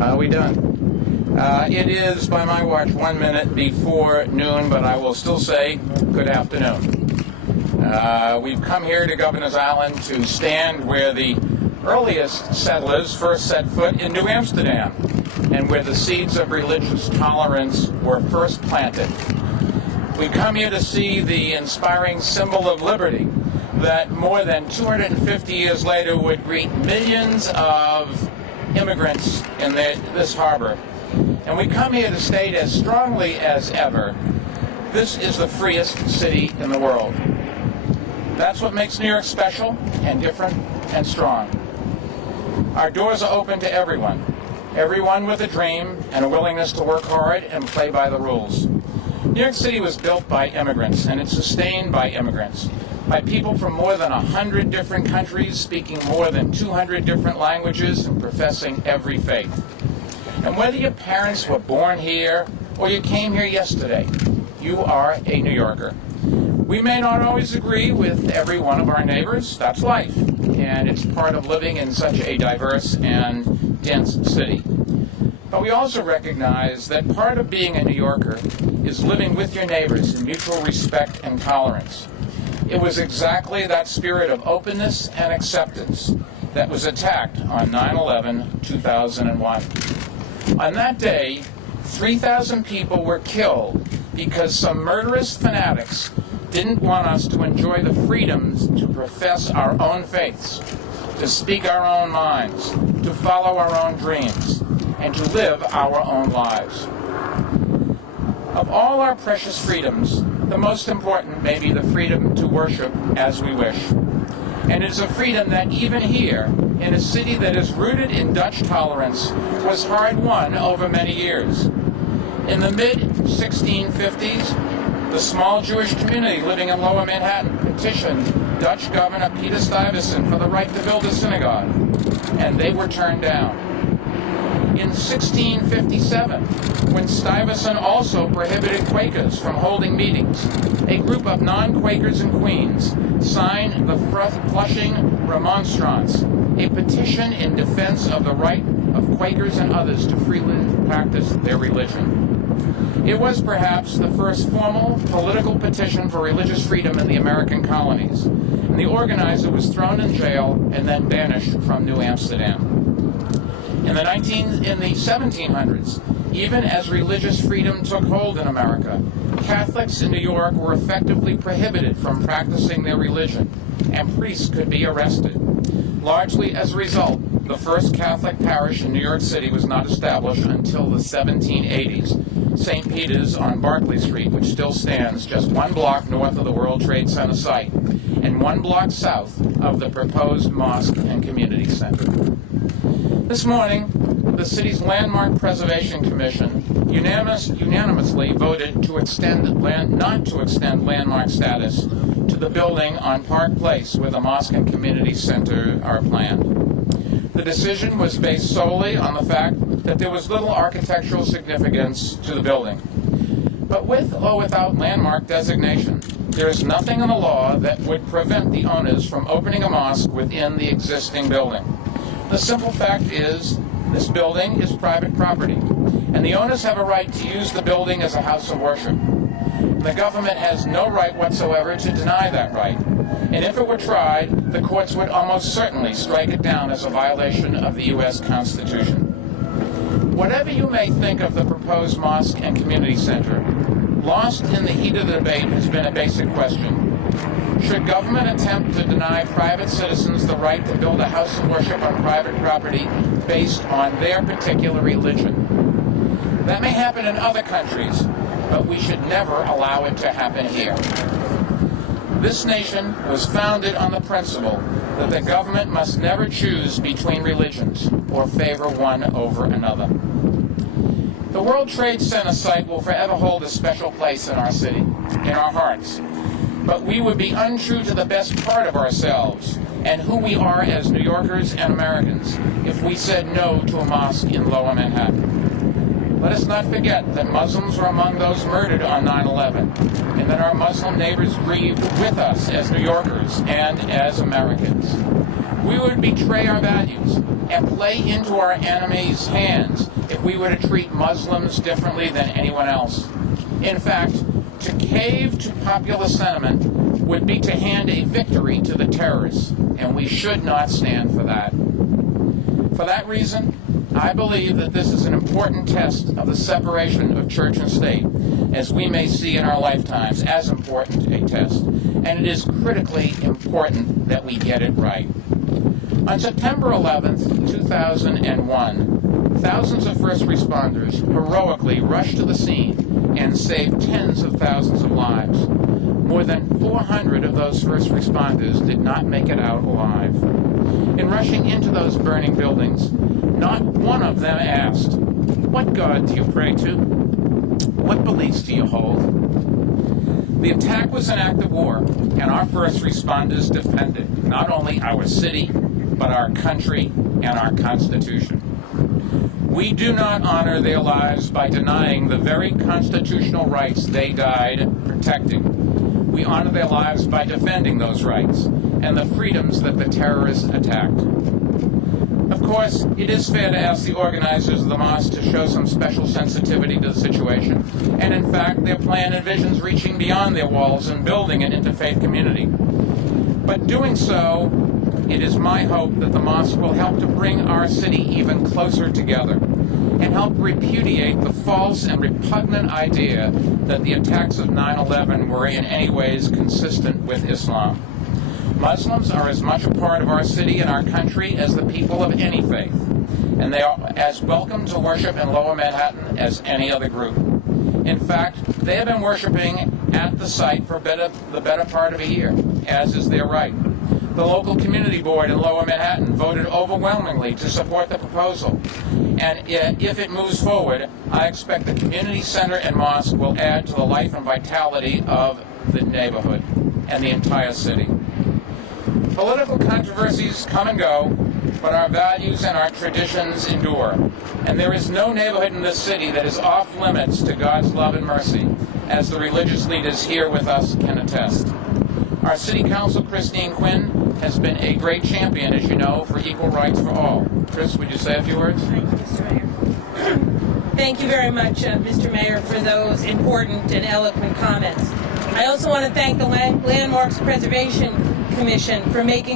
Are we done? It is, by my watch, 1 minute before noon, but I will still say good afternoon. We've come here to Governor's Island to stand where the earliest settlers first set foot in New Amsterdam and where the seeds of religious tolerance were first planted. We come here to see the inspiring symbol of liberty that more than 250 years later would greet millions of immigrants in this harbor. And we come here to state as strongly as ever, this is the freest city in the world. That's what makes New York special and different and strong. Our doors are open to everyone with a dream and a willingness to work hard and play by the rules. New York City was built by immigrants, and it's sustained by immigrants, by people from more than 100 different countries, speaking more than 200 different languages and professing every faith. And whether your parents were born here or you came here yesterday, you are a New Yorker. We may not always agree with every one of our neighbors. That's life, and it's part of living in such a diverse and dense city. But we also recognize that part of being a New Yorker is living with your neighbors in mutual respect and tolerance. It was exactly that spirit of openness and acceptance that was attacked on 9/11/2001. On that day, 3,000 people were killed because some murderous fanatics didn't want us to enjoy the freedoms to profess our own faiths, to speak our own minds, to follow our own dreams, and to live our own lives. Of all our precious freedoms, the most important may be the freedom to worship as we wish. And it is a freedom that even here, in a city that is rooted in Dutch tolerance, was hard-won over many years. In the mid-1650s, the small Jewish community living in Lower Manhattan petitioned Dutch Governor Peter Stuyvesant for the right to build a synagogue, and they were turned down. In 1657, when Stuyvesant also prohibited Quakers from holding meetings, a group of non-Quakers in Queens signed the Flushing Remonstrance, a petition in defense of the right of Quakers and others to freely practice their religion. It was perhaps the first formal political petition for religious freedom in the American colonies, and the organizer was thrown in jail and then banished from New Amsterdam. In the 1700s, even as religious freedom took hold in America, Catholics in New York were effectively prohibited from practicing their religion, and priests could be arrested. Largely as a result, the first Catholic parish in New York City was not established until the 1780s, St. Peter's on Barclay Street, which still stands just 1 block north of the World Trade Center site and 1 block south of the proposed mosque and community center. This morning, the city's Landmark Preservation Commission unanimously voted not to extend landmark status to the building on Park Place where the mosque and community center are planned. The decision was based solely on the fact that there was little architectural significance to the building. But with or without landmark designation, there is nothing in the law that would prevent the owners from opening a mosque within the existing building. The simple fact is, this building is private property, and the owners have a right to use the building as a house of worship. The government has no right whatsoever to deny that right, and if it were tried, the courts would almost certainly strike it down as a violation of the U.S. Constitution. Whatever you may think of the proposed mosque and community center, lost in the heat of the debate has been a basic question. Should government attempt to deny private citizens the right to build a house of worship on private property based on their particular religion? That may happen in other countries, but we should never allow it to happen here. This nation was founded on the principle that the government must never choose between religions or favor one over another. The World Trade Center site will forever hold a special place in our city, in our hearts. But we would be untrue to the best part of ourselves and who we are as New Yorkers and Americans if we said no to a mosque in Lower Manhattan. Let us not forget that Muslims were among those murdered on 9/11, and that our Muslim neighbors grieved with us as New Yorkers and as Americans. We would betray our values and play into our enemies' hands if we were to treat Muslims differently than anyone else. In fact, to cave to popular sentiment would be to hand a victory to the terrorists, and we should not stand for that. For that reason, I believe that this is an important test of the separation of church and state, as we may see in our lifetimes, as important a test, and it is critically important that we get it right. On September 11th, 2001, thousands of first responders heroically rushed to the scene and saved tens of thousands of lives. More than 400 of those first responders did not make it out alive. In rushing into those burning buildings, not one of them asked, "What God do you pray to? What beliefs do you hold?" The attack was an act of war, and our first responders defended not only our city, but our country and our Constitution. We do not honor their lives by denying the very constitutional rights they died protecting. We honor their lives by defending those rights and the freedoms that the terrorists attacked. Of course, it is fair to ask the organizers of the mosque to show some special sensitivity to the situation, and in fact, their plan envisions reaching beyond their walls and building an interfaith community. But doing so, it is my hope that the mosque will help to bring our city even closer together and help repudiate the false and repugnant idea that the attacks of 9/11 were in any ways consistent with Islam. Muslims are as much a part of our city and our country as the people of any faith, and they are as welcome to worship in Lower Manhattan as any other group. In fact, they have been worshiping at the site for the better part of a year, as is their right. The local community board in Lower Manhattan voted overwhelmingly to support the proposal, and if it moves forward, I expect the community center and mosque will add to the life and vitality of the neighborhood and the entire city. Political controversies come and go, but our values and our traditions endure, and there is no neighborhood in this city that is off limits to God's love and mercy, as the religious leaders here with us can attest. Our City Council, Christine Quinn, has been a great champion, as you know, for equal rights for all. Chris, would you say a few words? Thank you, Mr. Mayor. Thank you very much, Mr. Mayor, for those important and eloquent comments. I also want to thank the Landmarks Preservation Commission for making